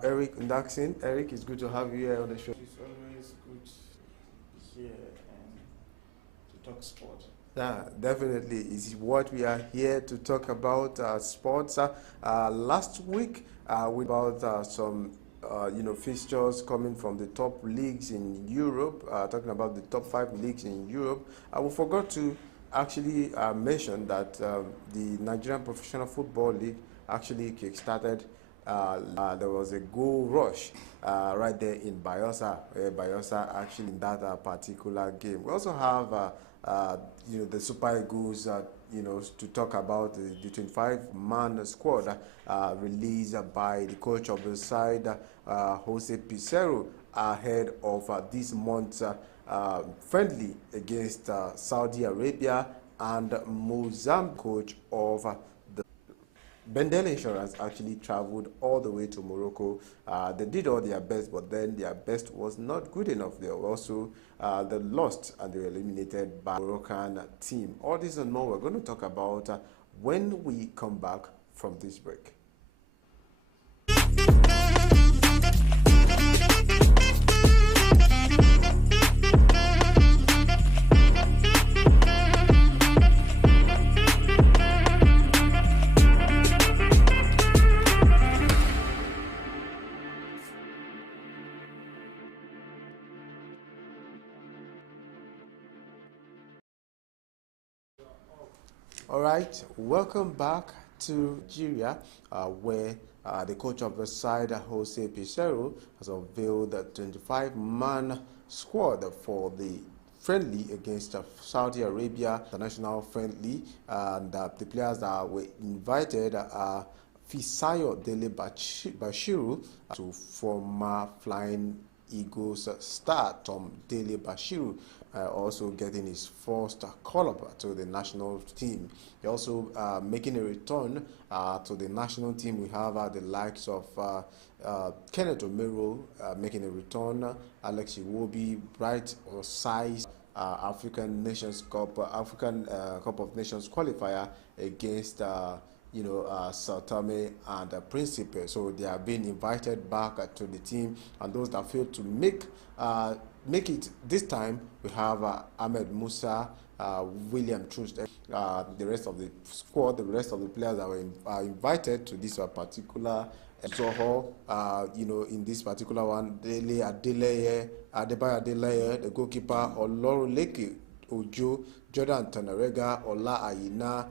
have Eric Ndaxin. Eric, it's good to have you here on the show. It's always good to be here and to talk sport. Yeah, definitely. Is what we are here to talk about sports. Last week, we about some fixtures coming from the top leagues in Europe. Talking about the top 5 leagues in Europe. We forgot to actually mention that the Nigerian Professional Football League actually kick-started. There was a goal rush right there in Bayelsa. Bayelsa actually in that particular game. We also have the Super Eagles, to talk about the 25-man squad released by the coach of the side, Jose Pizarro, ahead of this month's friendly against Saudi Arabia and Mozambique. Coach of the Bendel Insurance actually traveled all the way to Morocco. They did all their best, but then their best was not good enough. They also they lost and they were eliminated by the Moroccan team. All this and more we're going to talk about when we come back from this break. All right, welcome back to Nigeria, where the coach of the side, Jose Pizarro, has unveiled the 25-man squad for the friendly against Saudi Arabia, the national friendly, and the players that were invited are Fisayo Dele Bashiru, to former Flying Eagles star Tom Dele Bashiru, also getting his first call-up to the national team. He also making a return to the national team. We have the likes of Kenneth Omero making a return, Alex Iwobi, Bright Osai, African Nations Cup, African Cup of Nations qualifier against Sao Tome and Principe. So they are being invited back to the team, and those that failed to make it this time, we have Ahmed Musa, William Trust, the rest of the squad, the rest of the players that are invited to this particular Zoho, in this particular one, Adebayo Adeleye, the goalkeeper, Olorunleke Ojo, Jordan Tanarega, Ola Ayina,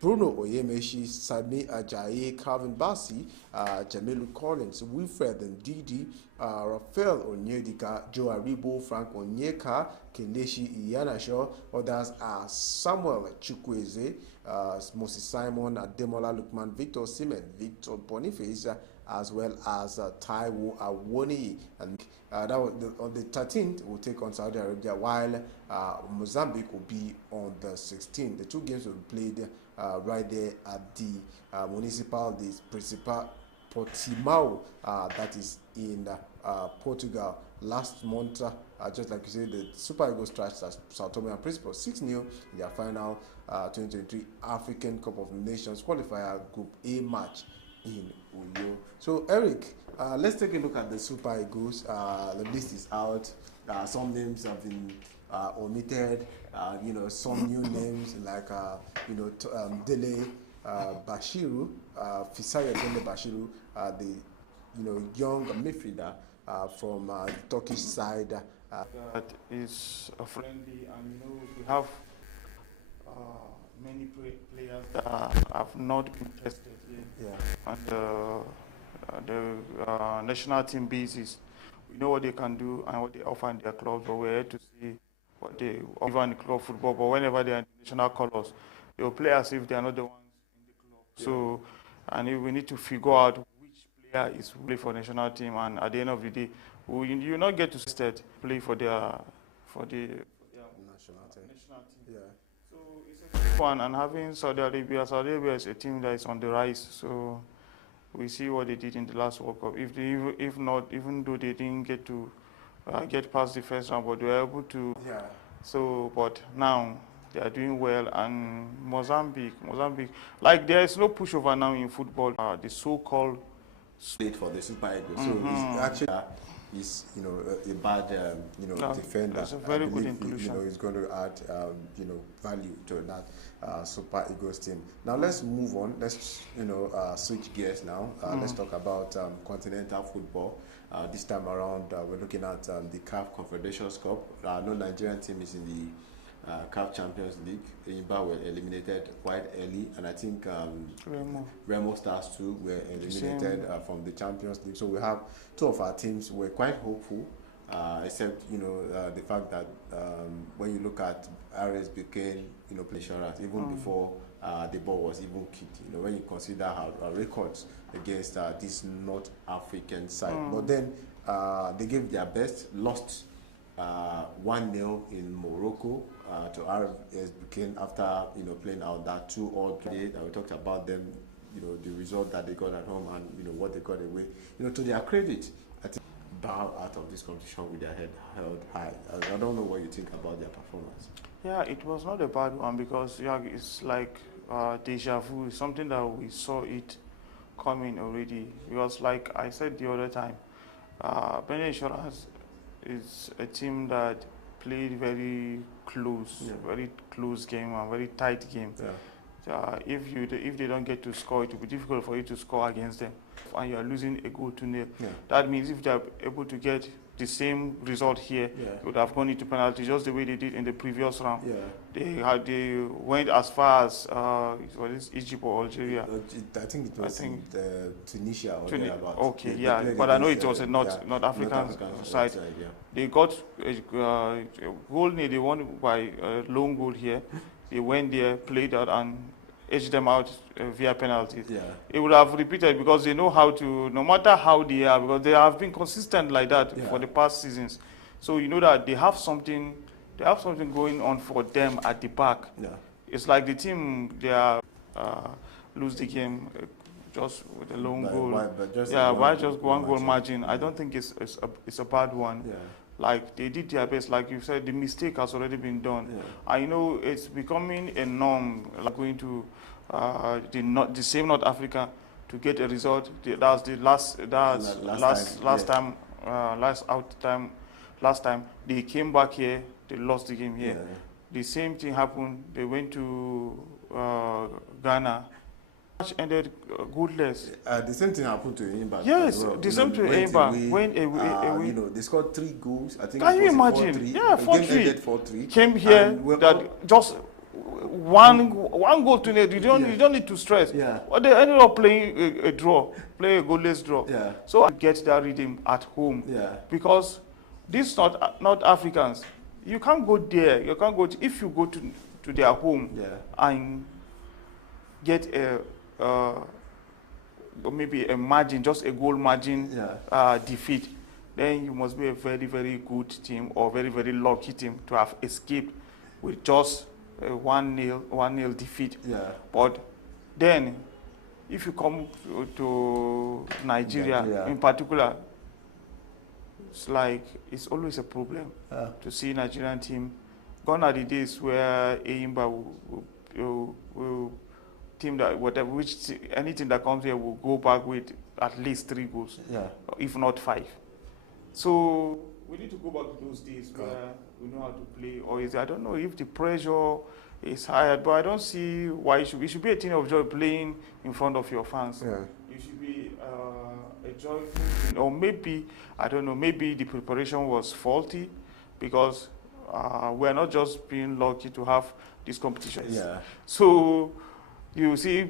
Bruno Oyemeshi, Sami Ajayi, Calvin Bassi, Jamilu Collins, Wilfred Ndidi, Rafael Onyedika, Joe Aribo, Frank Onyeka, Kelechi Iheanacho. Others are Samuel Chukwueze, Moses Simon, Ademola Lukman, Victor Osimhen, Victor Boniface, as well as Taiwo Awoniyi. And that was on the 13th, we'll take on Saudi Arabia, while Mozambique will be on the 16th. The two games will be played right there at the Municipal de Principal Portimao, that is in Portugal. Last month, just like you said, the Super Eagles trashed Sao Tome and Principe 6-0 in their final 2023 African Cup of Nations qualifier Group A match in Uyo. So Eric, let's take a look at the Super Eagles. The list is out. Some names have been omitted. Some new names like Dele Bashiru, Fisayo Dele Bashiru, the young midfielder from the Turkish side. That is a friendly, and we have many players that have not been tested yet. Yeah. And the national team basis, we know what they can do and what they offer in their clubs, but we're here to see what they offer in the club football. But whenever they are in national colors, they will play as if they are not the ones in the club. Yeah. So, and we need to figure out which player is play for national team, and at the end of the day, you not get to play for the national team. Yeah. So it's a good one, and having Saudi Arabia is a team that is on the rise. So we see what they did in the last World Cup. If not, even though they didn't get to get past the first round, but they were able to. Yeah. So, but now they are doing well, and Mozambique, like there is no pushover now in football. The so-called played for the Super Eagles. So he's actually a bad No, defender. that's a I very good believe inclusion. he's going to add value to that Super Eagles team. Now let's move on. Let's switch gears now. Let's talk about continental football. This time around, we're looking at the CAF Confederations Cup. No Nigerian team is in the CAF Champions League. Imba were eliminated quite early, and I think Remo Stars too were eliminated from the Champions League. So we have two of our teams. We're quite hopeful, except the fact that when you look at RS became insurance even before the ball was even kicked. When you consider our records against this North African side, but then they gave their best, lost 1-0 in Morocco to RS Bukin after playing out that 2-2 day that we talked about them, the result that they got at home and what they got away. To their credit, I think bow out of this competition with their head held high. I don't know what you think about their performance. Yeah, it was not a bad one because it's like deja vu, something that we saw it coming already. Because like I said the other time, Benin Insurance is a team that played very close game and very tight game. Yeah. If they don't get to score, it will be difficult for you to score against them, and you are losing a goal to nil. Yeah. That means if they are able to get the same result here, they would have gone into penalty just the way they did in the previous round. Yeah. They went as far as Egypt or Algeria. I think it was Tunisia or thereabouts. Okay, yeah, but I know it was a North African side. Yeah. They got a goal. They won by a lone goal here. They went there, played out, and edged them out via penalties. Yeah. It would have repeated because they know how to, no matter how they are, because they have been consistent like that for the past seasons. So you know that they have something going on for them at the back. Yeah. It's like the team, they are lose the game just with a lone goal. By just one goal margin. I don't think it's a bad one. Yeah. Like they did their best, like you said, the mistake has already been done. Yeah. I know it's becoming a norm, like going to the same North Africa to get a result. Last time they came back here, they lost the game here. Yeah. The same thing happened. They went to Ghana. Ended goalless. The same thing happened to Imba. Yes, well. The same to Imba. They scored 3 goals. I think. Can you imagine? 4-3. Yeah, 4-3. Came here that just one goal to nil. You don't need to stress. Yeah. But they ended up playing a goalless draw. Yeah. So I get that rhythm at home. Yeah. Because these not Africans, you can't go there. You can't go if you go to their home and get maybe a margin, just a goal margin defeat, then you must be a very, very good team or very, very lucky team to have escaped with just a 1-0 defeat. Yeah. But then, if you come to Nigeria in particular, it's always a problem to see Nigerian team. Gone are the days where Eyimba will team that anything that comes here will go back with at least 3 goals, if not 5. So we need to go back to those days where we know how to play. Or I don't know if the pressure is higher, but I don't see why it should be a thing of joy playing in front of your fans. Yeah. It should be a joyful, or maybe I don't know. Maybe the preparation was faulty because we're not just being lucky to have these competitions. Yeah. So you see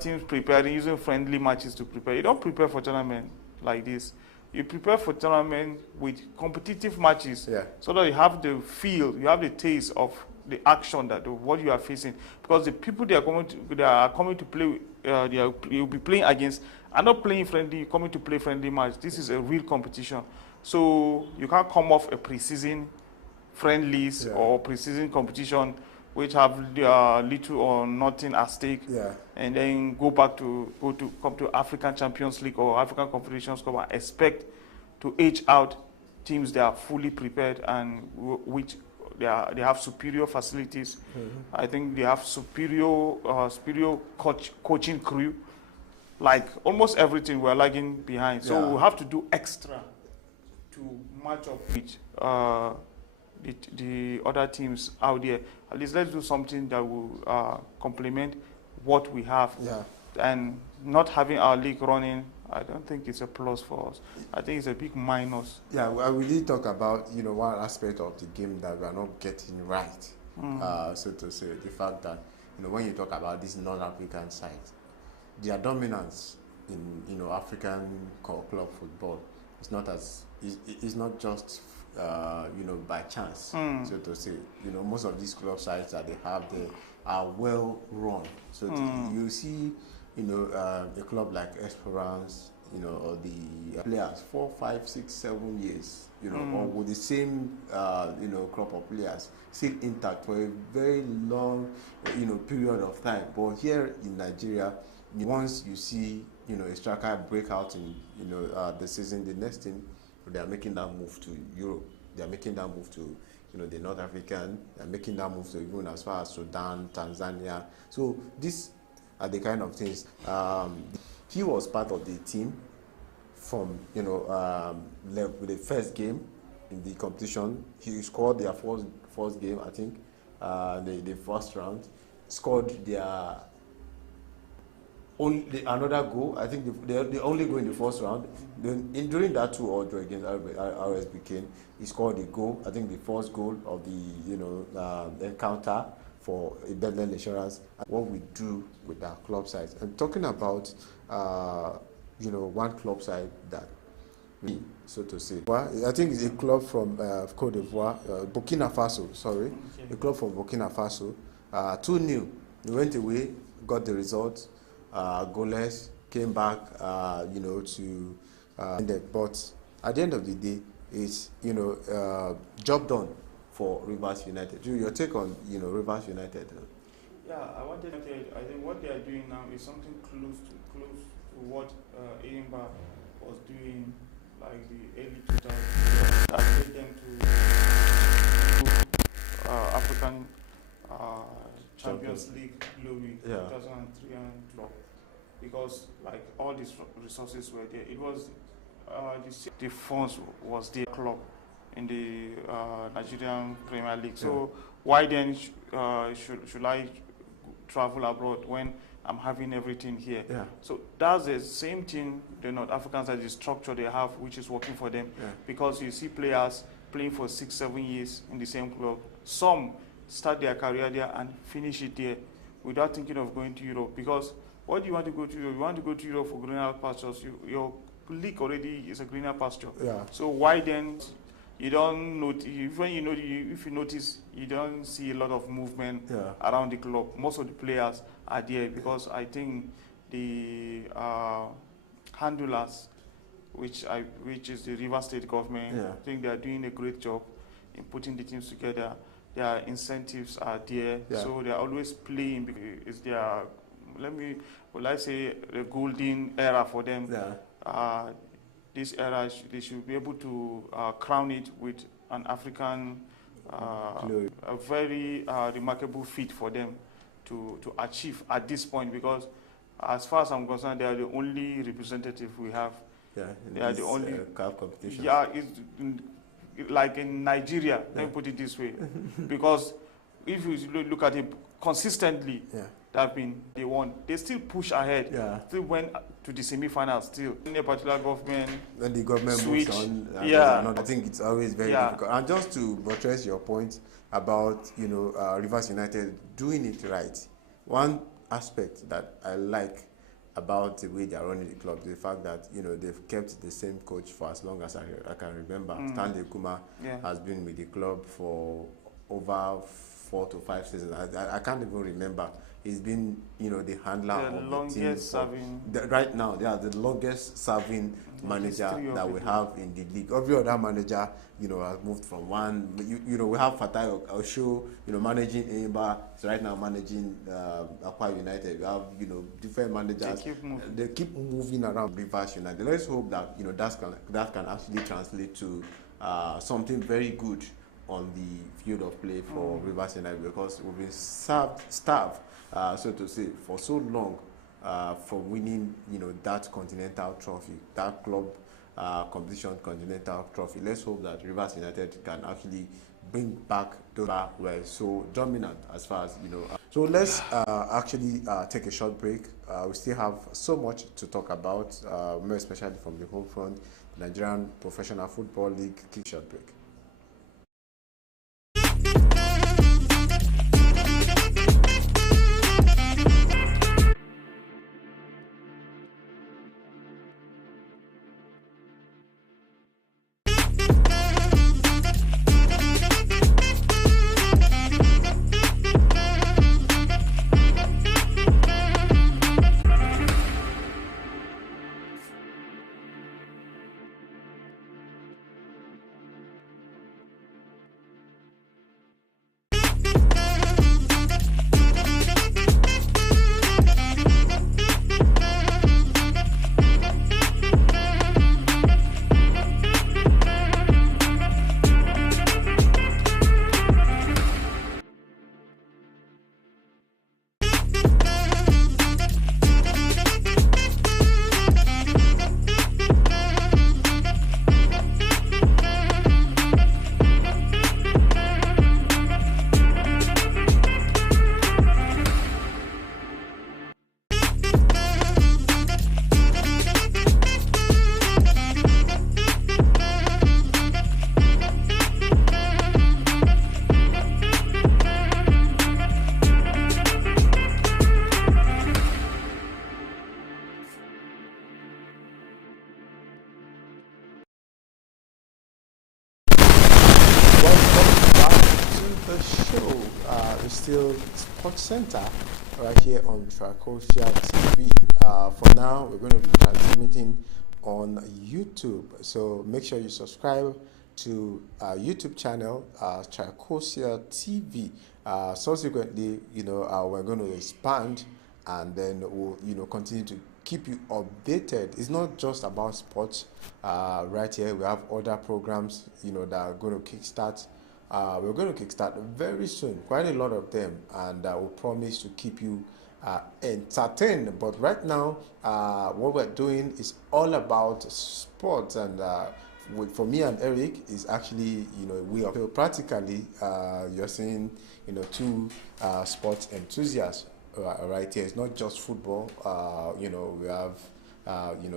teams preparing, using friendly matches to prepare. You don't prepare for tournament like this. You prepare for tournament with competitive matches, so that you have the feel, you have the taste of the action what you are facing. Because the people they are coming to play, you'll be playing against, are not playing friendly. You're coming to play friendly match. This is a real competition, so you can't come off a preseason friendlies or preseason competition which have little or nothing at stake, and then come to African Champions League or African Confederations Cup and expect to edge out teams that are fully prepared and which they have superior facilities. I think they have superior coaching crew. like almost everything we're lagging behind. So Yeah. we have to do extra to match up with the other teams out there. At least let's do something that will complement what we have. Yeah. And not having our league running, I don't think it's a plus for us. I think it's a big minus. Yeah, well, we did talk about, one aspect of the game that we are not getting right. So to say, the fact that, when you talk about this non-African side, their dominance in, African club football is not it's not just, by chance, so to say. Most of these club sides that they have there are well run. So you see, a club like Esperance, or the players 4, 5, 6, 7 years, or with the same, crop of players still intact for a very long, period of time. But here in Nigeria, once you see, a striker break out in, the season, the next thing, they are making that move to Europe. They are making that move to, the North African. They are making that move to even as far as Sudan, Tanzania. So these are the kind of things. He was part of the team from, with the first game in the competition. He scored their first game, I think, the first round. Scored their another goal. I think they only go in the first round. Then during that 2-2 draw against RSBK, he scored a goal. I think the first goal of the encounter for a Bedlam Insurance. What we do with our club sides. And talking about one club side that we, so to say. Well, I think it's a club from Cote d'Ivoire, Burkina Faso. Sorry, okay. A club from Burkina Faso. 2-0. We went away, got the result. Goalless, came back, to but at the end of the day, it's job done for Rivers United. Your take on Rivers United? Yeah, I think what they are doing now is something close to what Eimba was doing, like the early 2000s. That led them to African Champions League glory, 2003 and 12. Because like all these resources were there. It was the funds was their club in the Nigerian Premier League. So why then should I travel abroad when I'm having everything here? Yeah. So that's the same thing the North Africans, the structure they have, which is working for them. Yeah. Because you see players playing for 6, 7 years in the same club. Some start their career there and finish it there without thinking of going to Europe. Because what do you want to go to Europe? You want to go to Europe for greener pastures. Your league already is a greener pasture. Yeah. So why then you don't notice? If you notice, you don't see a lot of movement around the club. Most of the players are there because I think the handlers, which is the Rivers State government, I think they are doing a great job in putting the teams together. Their incentives are there, so they are always playing. It's their I say the golden era for them. This era, they should be able to crown it with an African, a very remarkable feat for them to achieve at this point, because as far as I'm concerned, they are the only representative we have. They are the only CAF competition. Yeah, it's like in Nigeria, let me put it this way, because if you look at it consistently, they won. They still push ahead. Still went to the semi-finals. Still, in a particular government. When the government switch, moves on, I think it's always very difficult. And just to buttress your point about Rivers United doing it right, one aspect that I like about the way they are running the club is the fact that they've kept the same coach for as long as I can remember. Stanley Kuma has been with the club for over 4 to 5 seasons. I can't even remember. He's been, the handler of the team. Right now, they are the longest serving manager that we have in the league. Every other manager, has moved from one. We have Fatai Osho, managing Eimba. Right now managing Akwa United. We have, different managers. They keep moving around Rivers United. Let's hope that, that can actually translate to something very good on the field of play for Rivers United, because we've been starved, so to say, for so long for winning, that continental trophy, that club competition continental trophy. Let's hope that Rivers United can actually bring back those that were so dominant as far as So let's actually take a short break. We still have so much to talk about, more especially from the home front. Nigerian Professional Football League. Kick short break. Welcome back to the show. It's still Sports Center right here on Tracosia TV. For now, we're going to be transmitting on YouTube. So make sure you subscribe to our YouTube channel, Tracosia TV. Subsequently, we're going to expand, and then we'll continue to keep you updated. It's not just about sports. Right here we have other programs that are going to kickstart. We're going to kickstart very soon, quite a lot of them, and we'll promise to keep you entertained. But right now, what we're doing is all about sports, and for me and Eric is actually we are practically you're seeing two sports enthusiasts right here. It's not just football. We have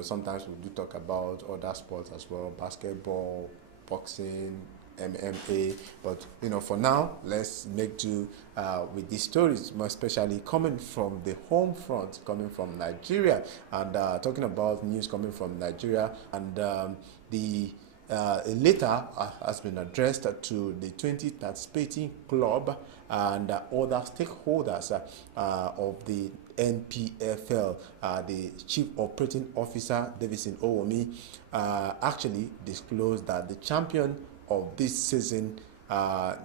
sometimes we do talk about other sports as well, basketball, boxing, MMA. But for now, let's make do with these stories, more especially coming from the home front, coming from Nigeria, and talking about news coming from Nigeria. And the a letter has been addressed to the 20 participating club and other stakeholders of the NPFL. The Chief Operating Officer, Davidson Owomi, actually disclosed that the champion of this season,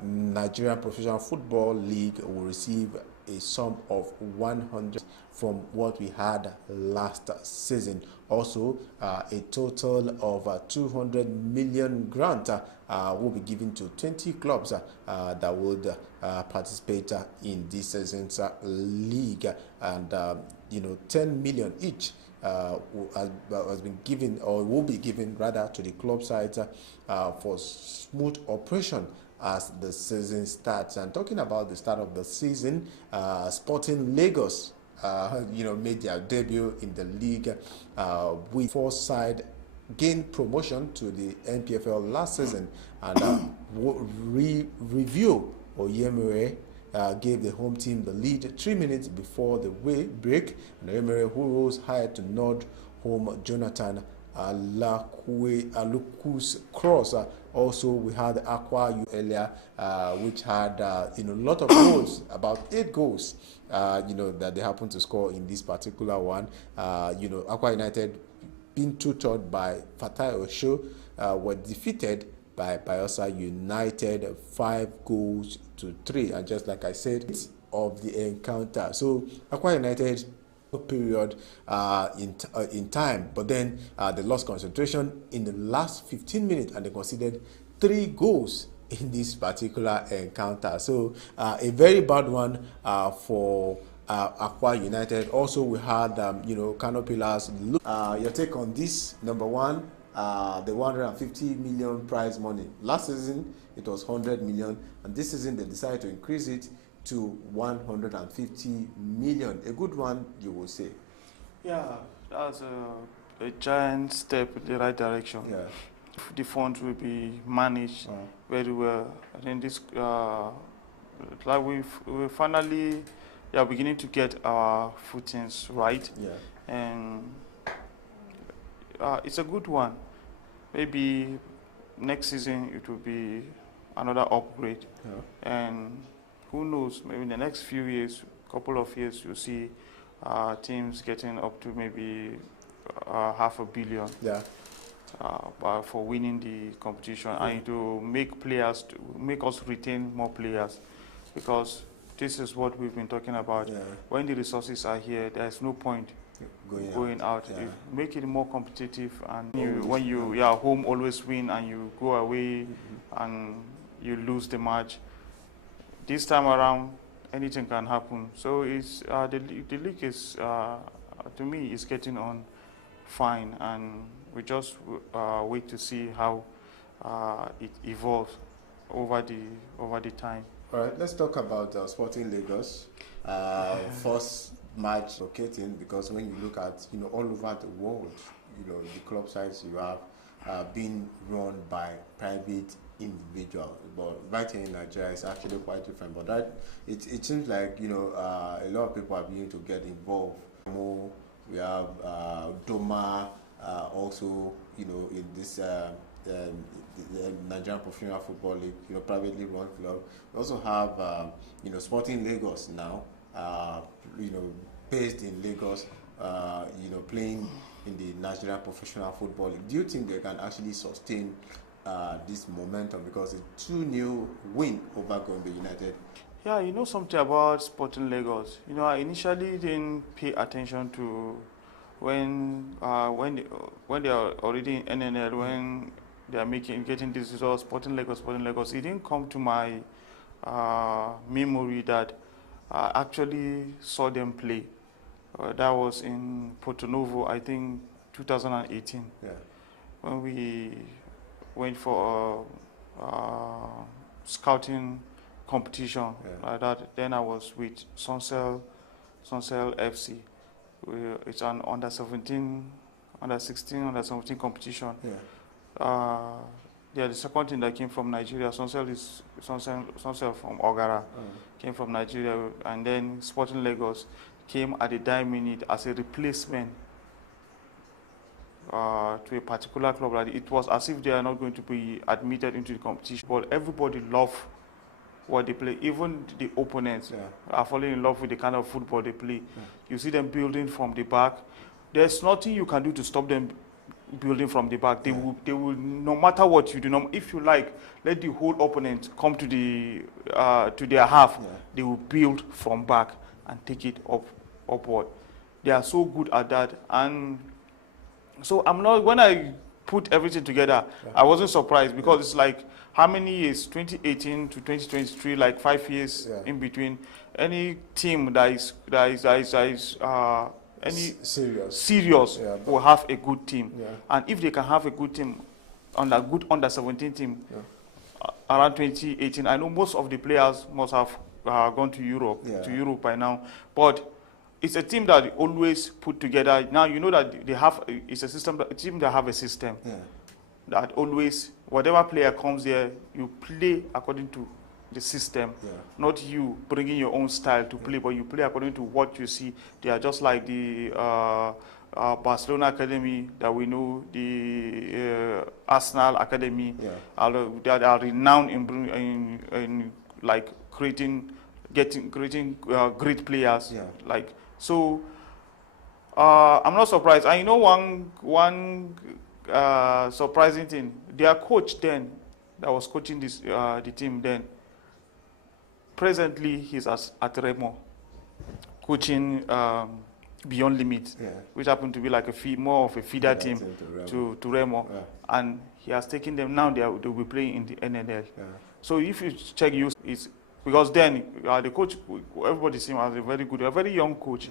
Nigerian Professional Football League, will receive a sum of 100 from what we had last season. Also, a total of 200 million grant will be given to 20 clubs that would participate in this season's league, and 10 million each has been given, or will be given rather, to the club sides for smooth operation as the season starts. And talking about the start of the season, Sporting Lagos made their debut in the league with four-side gained promotion to the NPFL last season, and review Oyemere gave the home team the lead 3 minutes before the break, and Oyemere, who rose higher to nod home Jonathan Aluku's cross. Also, we had Aqua earlier, which had a lot of goals, about 8 goals, that they happened to score in this particular one. Aqua United, being tutored by Fatai Osho, were defeated by Bayelsa United 5-3, and just like I said, of the encounter. So Aqua United period in time, but then they lost concentration in the last 15 minutes, and they conceded 3 goals in this particular encounter. So a very bad one for Aqua United. Also, we had, Kano Pillars. Your take on this? Number one, the 150 million prize money. Last season, it was 100 million, and this season they decided to increase it to 150 million. A good one, you will say. Yeah, that's a giant step in the right direction. Yeah. The funds will be managed very well. I think this, like we finally, beginning to get our footings right. Yeah. And it's a good one. Maybe next season it will be another upgrade. Yeah. And who knows, maybe in the next few years, couple of years, you'll see teams getting up to maybe $500 million. Yeah. For winning the competition, and to make players, to make us retain more players, because this is what we've been talking about. Yeah. When the resources are here, there's no point going out. Yeah. If make it more competitive, and when you home always win, and you go away and you lose the match. This time around, anything can happen. So it's the league is to me is getting on fine, and we just wait to see how it evolves over the time. All right, let's talk about Sporting Lagos. First match locating, because when you look at all over the world, the club sites you have been run by private individual, but right here in Nigeria it's actually quite different. But that it seems like a lot of people are beginning to get involved. We have Doma. Also, in this the Nigerian Professional Football League, privately run club. We also have, Sporting Lagos now, based in Lagos, playing in the Nigerian Professional Football League. Do you think they can actually sustain this momentum, because it's 2-0 win over Gombe United? Yeah, you know something about Sporting Lagos. I initially didn't pay attention to when they are already in NNL, when they are getting this result, Sporting Lagos. It didn't come to my memory that I actually saw them play. That was in Porto Novo, I think 2018. Yeah. When we went for a scouting competition like that. Then I was with Sunsel FC. It's an under 17, under 16, under 17 competition. The second team that came from Nigeria. Sunsel from Ogara came from Nigeria, and then Sporting Lagos came at the dying minute as a replacement to a particular club. Like it was as if they are not going to be admitted into the competition, but everybody loved what they play. Even the opponents are falling in love with the kind of football they play. You see them building from the back. There's nothing you can do to stop them building from the back. They will, no matter what you do. If you like, let the whole opponent come to their half. They will build from back and take it upward. They are so good at that. And so when I put everything together, I wasn't surprised, because it's like, how many years? 2018 to 2023, like 5 years in between. Any team that is serious will have a good team. And if they can have a good team, under 17 team, around 2018, I know most of the players must have gone to Europe by now. But it's a team that always put together. Now you know that they have it's a system. A team that have a system that always, whatever player comes there, you play according to the system, not you bringing your own style to play, but you play according to what you see. They are just like the Barcelona Academy that we know, the Arsenal Academy, that are renowned in like creating great players. Like so, I'm not surprised. And you know one surprising thing, their coach then, that was coaching the team then, presently he's at Remo, coaching Beyond Limit, which happened to be like more of a feeder team to Remo, and he has taken them. Now they will be playing in the NNL. So if you check, it's because then the coach, everybody sees him as a very young coach,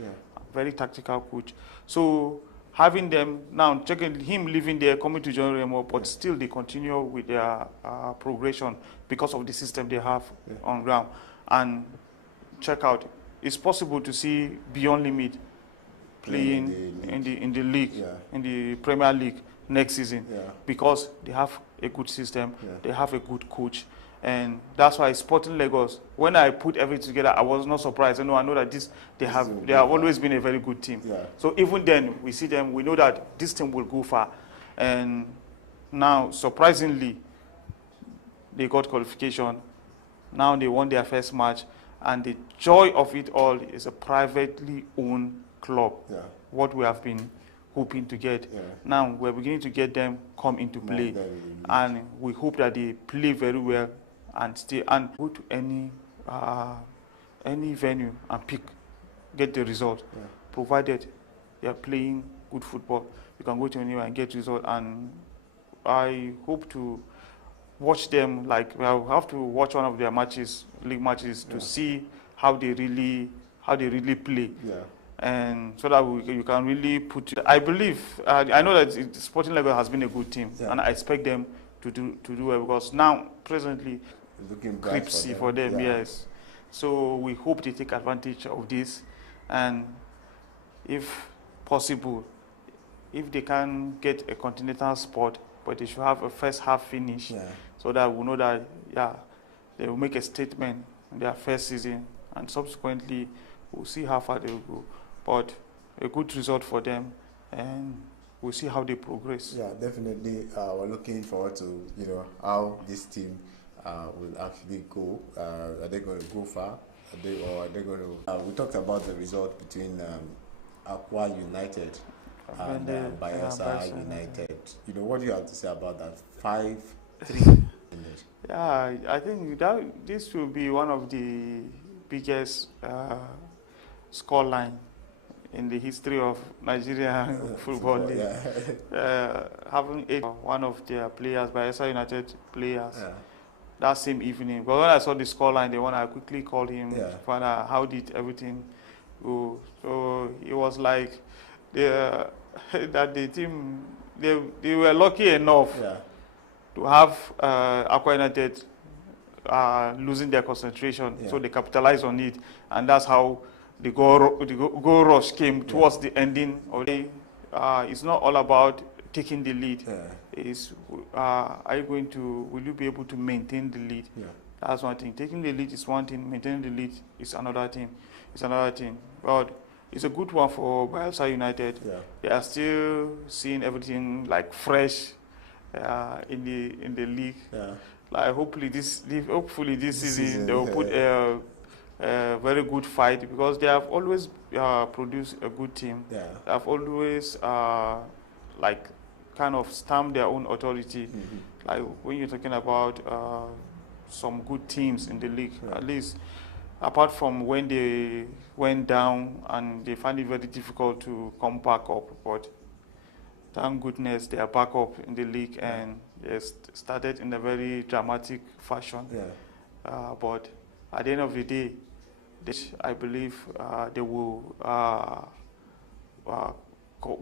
very tactical coach. So having them now, checking him living there, coming to join Remo, but still they continue with their progression because of the system they have on ground. And check out, it's possible to see beyond limit playing in the league, in the Premier League next season, because they have a good system, they have a good coach. And that's why Sporting Lagos, when I put everything together, I was not surprised. I know that they have always been a very good team. So even then, we see them, we know that this team will go far. And now, surprisingly, they got qualification. Now they won their first match. And the joy of it all is a privately owned club, what we have been hoping to get. Now, we're beginning to get them come into play. And we hope that they play very well and stay and go to any venue and get the result. Provided they are playing good football, you can go to anywhere and get result. And I hope to watch them. Like, I'll have to watch one of their matches, league matches, to see how they really play. And so that you can really put. I believe I know that Sporting Lagos has been a good team, and I expect them to do well, because now presently looking crispy for them. Yes. So we hope they take advantage of this, and if possible, if they can get a continental spot, but they should have a first half finish, so that we know that they will make a statement in their first season, and subsequently we'll see how far they will go. But a good result for them, and we'll see how they progress. Yeah, definitely. We're looking forward to how this team will actually go. Are they going to go far? Are they going to? We talked about the result between Aqua United and Bayelsa United. What do you have to say about that? 5-3. Yeah, I think that this will be one of the biggest scoreline in the history of Nigerian football league. Having one of their players, Bayelsa United players, that same evening. But when I saw the scoreline, I quickly called him to find out how did everything go. So it was like that the team, they were lucky enough to have Aqua United losing their concentration, so they capitalized on it, and that's how the goal rush came towards the ending of the day. It's not all about taking the lead. Will you be able to maintain the lead? That's one thing. Taking the lead is one thing, maintaining the lead is another thing. But it's a good one for Bayelsa United. They are still seeing everything like fresh in the league. Like hopefully this season they will put a very good fight, because they have always produced a good team. They have always kind of stamped their own authority. Like when you're talking about some good teams in the league, at least apart from when they went down and they find it very difficult to come back up, but thank goodness they are back up in the league, and they started in a very dramatic fashion. But at the end of the day, I believe they will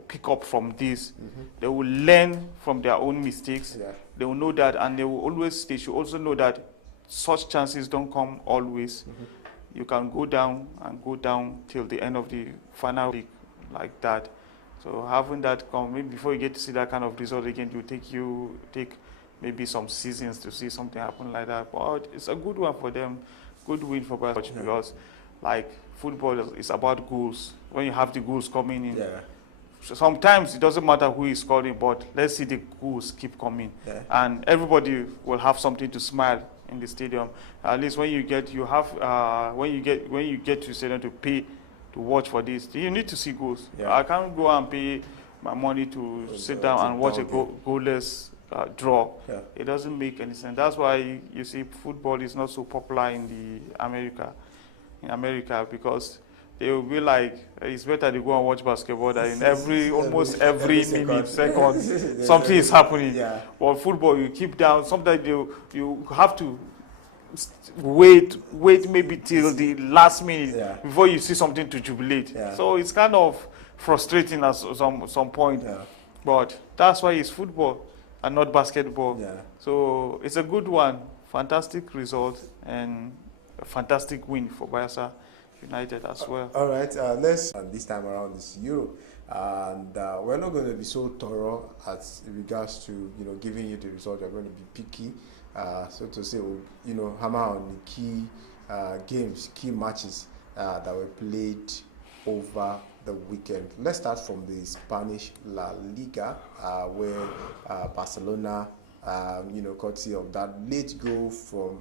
pick up from this. They will learn from their own mistakes. They will know that, and they should also know that such chances don't come always. You can go down till the end of the final league like that. So having that come, maybe before you get to see that kind of result again, take maybe some seasons to see something happen like that. But it's a good one for them, good win for Bayelsa, because like football is about goals. When you have the goals coming in, so sometimes it doesn't matter who is scoring, but let's see the goals keep coming, and everybody will have something to smile in the stadium. At least when you get to stadium to pay to watch for this, you need to see goals. I can't go and pay my money to sit down and watch a goalless draw. It doesn't make any sense. That's why you see football is not so popular in America, because they will be like, it's better to go and watch basketball than in almost every minute, second, something is happening. But football, you keep down. Sometimes you have to wait maybe till the last minute Yeah. before you see something to jubilate. Yeah. So it's kind of frustrating at some point. Yeah. But that's why it's football and not basketball. Yeah. So it's a good one. Fantastic result and a fantastic win for Barca United as well. All right, let's this time around is Europe, and we're not going to be so thorough as regards to giving you the result. We're going to be picky, so to say, hammer on the key games, key matches that were played over the weekend. Let's start from the Spanish La Liga, where Barcelona, courtesy of that late goal from.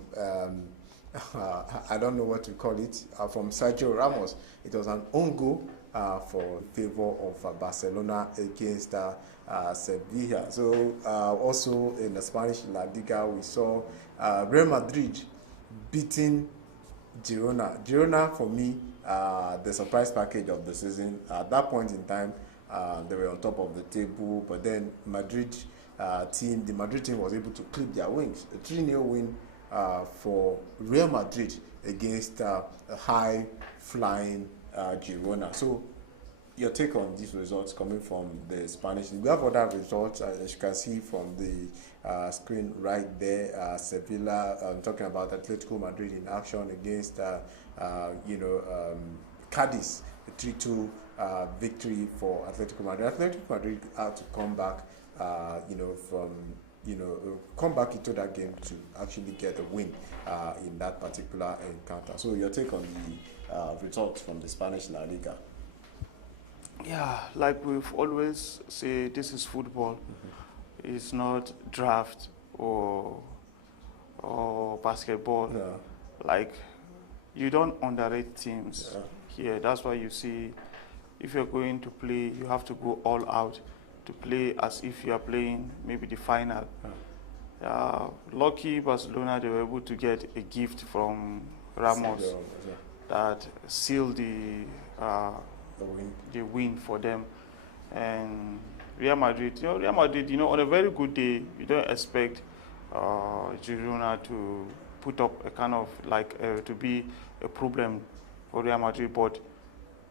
I don't know what to call it, from Sergio Ramos. It was an own goal for favor of Barcelona against Sevilla. So also in the Spanish La Liga, we saw Real Madrid beating Girona. Girona, for me, the surprise package of the season. At that point in time, they were on top of the table, but then the Madrid team was able to clip their wings. A 3-0 win for Real Madrid against a high-flying Girona. So, your take on these results coming from the Spanish League? We have other results, as you can see from the screen right there. Sevilla, talking about Atletico Madrid in action against, Cadiz, a 3-2 victory for Atletico Madrid. Atletico Madrid had to come back, come back into that game to actually get a win in that particular encounter. So your take on the results from the Spanish La Liga? Yeah, like we've always said, this is football. Mm-hmm. It's not draft or basketball. No. Like, you don't underrate teams here. That's why you see, if you're going to play, you have to go all out to play as if you are playing maybe the final. Lucky Barcelona, they were able to get a gift from Ramos that sealed the win for them. And Real Madrid, on a very good day, you don't expect Girona to put up a kind of to be a problem for Real Madrid, but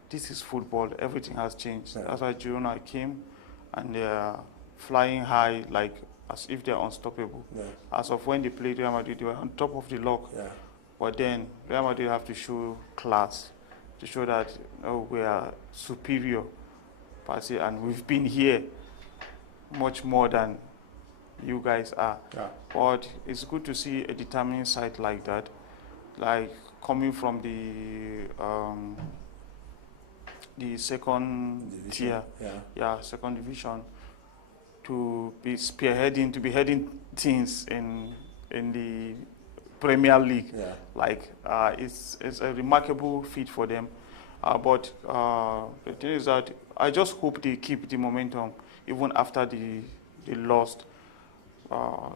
this is football. Everything has changed. Yeah. That's why Girona came and they're flying high, like as if they're unstoppable. Yeah. As of when they played Real Madrid, they were on top of the log. Yeah. But then Real Madrid have to show class, to show that we are superior, per se, and we've been here much more than you guys are. Yeah. But it's good to see a determined side like that, like coming from the second division. Tier, second division, to be heading teams in the Premier League. Yeah. Like it's a remarkable feat for them. But the thing is that I just hope they keep the momentum even after they lost,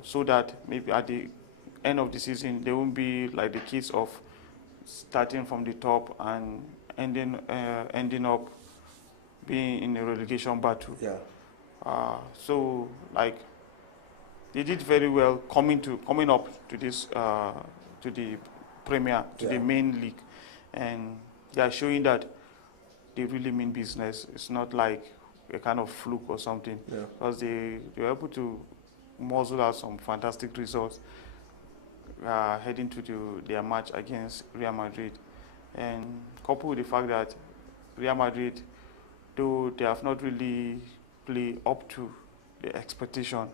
so that maybe at the end of the season they won't be like the case of starting from the top and ending up being in a relegation battle. Yeah. So like they did very well coming up to this to the Premier, to the main league, and they are showing that they really mean business. It's not like a kind of fluke or something, because they were able to muzzle out some fantastic results heading to their match against Real Madrid. And coupled with the fact that Real Madrid, though they have not really played up to the expectation,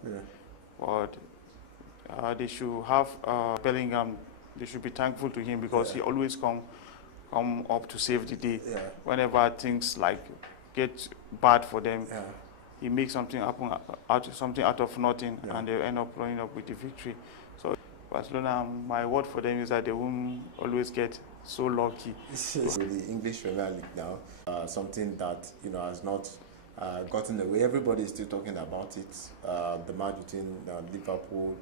but they should have Bellingham. They should be thankful to him, because he always come up to save the day. Whenever things like get bad for them, he makes something happen out of nothing, and they end up running up with the victory. So Barcelona, my word for them is that they won't always get so lucky. The English Premier League now, something that has not gotten away. Everybody is still talking about it. The match between Liverpool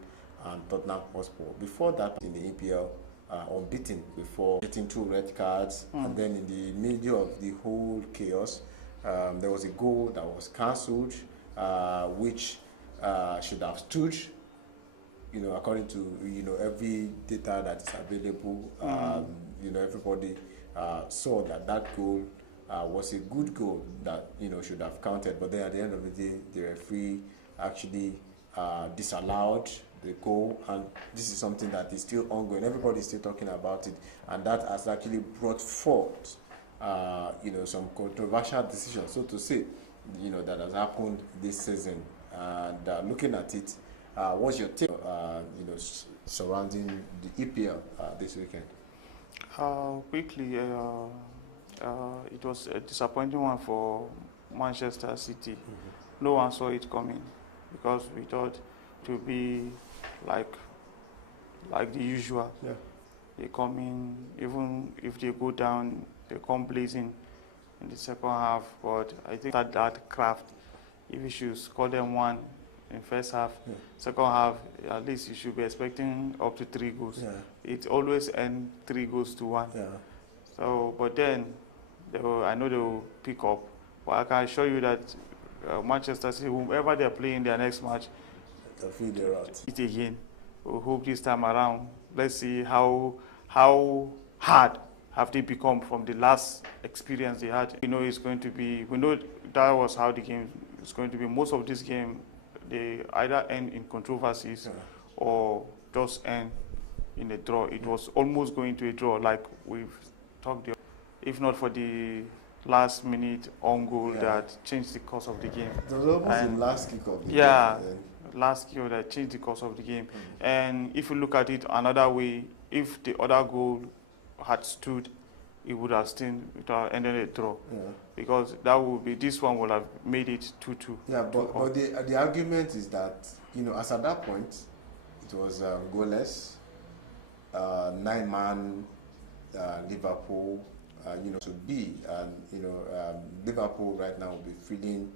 and Tottenham Hotspur. Before that, in the EPL, unbeaten before getting 2 red cards, and then in the middle of the whole chaos, there was a goal that was cancelled, which should have stood according to every data that is available, everybody saw that goal was a good goal that should have counted. But then at the end of the day, the referee actually disallowed the goal, and this is something that is still ongoing. Everybody is still talking about it, and that has actually brought forth some controversial decisions, so to say, that has happened this season. And looking at it, what's your take, surrounding the EPL this weekend? Quickly, it was a disappointing one for Manchester City. No one saw it coming because we thought it would be like the usual. Yeah. They come in, even if they go down, they come blazing in the second half. But I think that craft, if you should score them one in first half, second half, at least you should be expecting up to 3 goals. Yeah. It always ends 3-1. Yeah. So, but then I know they will pick up. But I can assure you that Manchester City, whoever they're playing their next match, they'll feel the rot. it again. We hope this time around. Let's see how hard have they become from the last experience they had. We know that was how the game is going to be. Most of this game, they either end in controversies or just end in a draw. It was almost going to a draw, like we've talked about. If not for the last minute on goal that changed the course of the game. It was almost the last kick of the game. Yeah, last kick that changed the course of the game. And if you look at it another way, if the other goal had stood, it would have ended a draw. Yeah. Because this one would have made it 2-2. Yeah, but the argument is that, as at that point, it was goalless, 9-man Liverpool, to be, and Liverpool right now will be feeling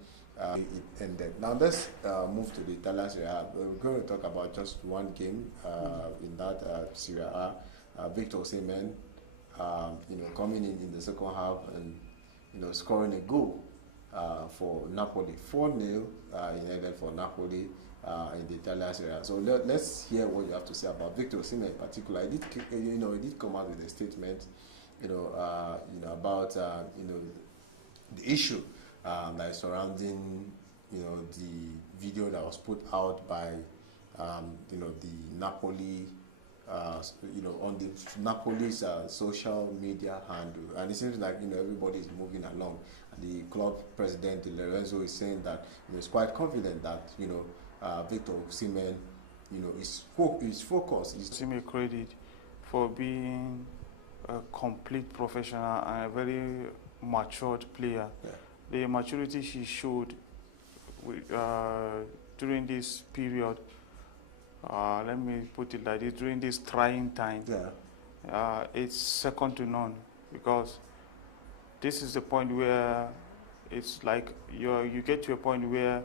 it ended. Now let's move to the Italian Serie A. We're going to talk about just one game in that Serie A. Victor Osimhen, coming in the second half and scoring a goal for Napoli, 4-0 in for Napoli in the Italian Serie A. So let's hear what you have to say about Victor Osimhen in particular. He did come out with a statement, about the issue that is surrounding the video that was put out by the Napoli on the Napoli's social media handle, and it seems like everybody is moving along. And the club president Lorenzo is saying that he's quite confident that Victor Osimhen is focused. Osimhen credit for being a complete professional and a very matured player. Yeah. The maturity he showed during this period, let me put it like this, during this trying time, it's second to none, because this is the point where it's like you get to a point where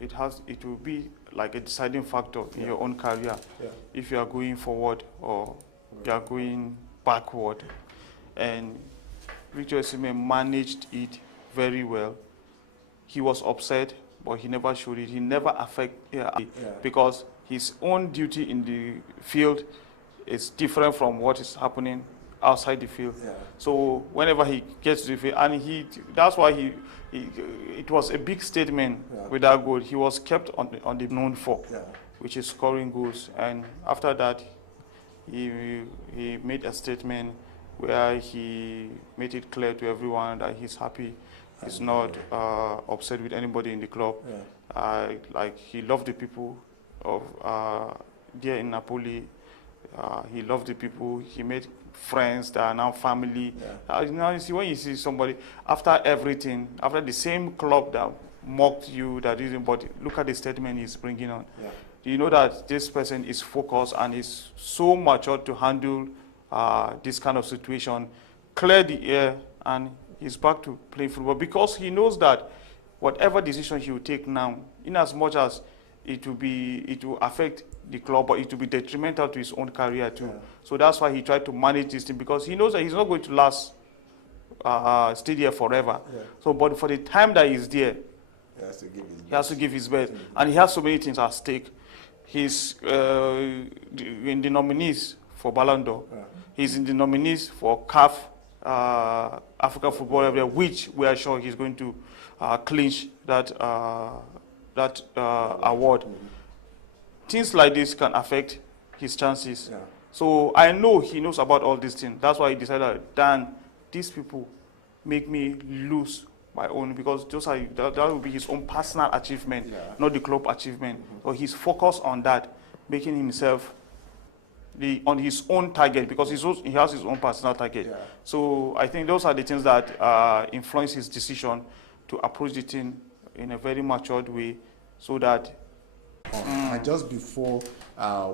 it will be like a deciding factor in your own career, if you are going forward or you are going backward. And Victor Osimhen managed it very well. He was upset, but he never showed it. He never affected because his own duty in the field is different from what is happening outside the field. Yeah. So whenever he gets to the field, and that's why it was a big statement with that goal. He was kept on the known for, which is scoring goals. And after that, he made a statement where he made it clear to everyone that he's happy. He's not upset with anybody in the club. Like he loved the people of there in Napoli. He loved the people. He made friends that are now family. Now you see, when you see somebody after everything, after the same club that mocked you, that didn't, but look at the statement he's bringing on. You know that this person is focused and is so mature to handle this kind of situation, clear the air, and he's back to playing football, because he knows that whatever decision he will take now, in as much as it will affect the club, but it will be detrimental to his own career too. So that's why he tried to manage this thing, because he knows that he's not going to stay there forever. So, but for the time that he's there, He has to give his He has to give his best. And he has so many things at stake. He's in the nominees for Ballon d'Or. He's in the nominees for CAF, African Football of the Year, which we are sure he's going to clinch that award. Things like this can affect his chances. Yeah. So I know he knows about all these things. That's why he decided, Dan, these people make me lose my own, because that will be his own personal achievement, not the club achievement. So he's focused on that, making himself on his own target, because he has his own personal target. Yeah. So I think those are the things that influence his decision to approach the thing in a very matured way, so that. And just before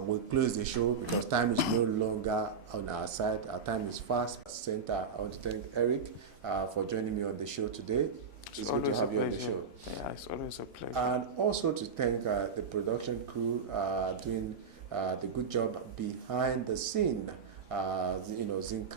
we close the show, because time is no longer on our side, our time is fast spent. I want to thank Eric for joining me on the show today. It's good to have you on the show. Yeah, it's always a pleasure. And also to thank the production crew doing the good job behind the scene. Zinka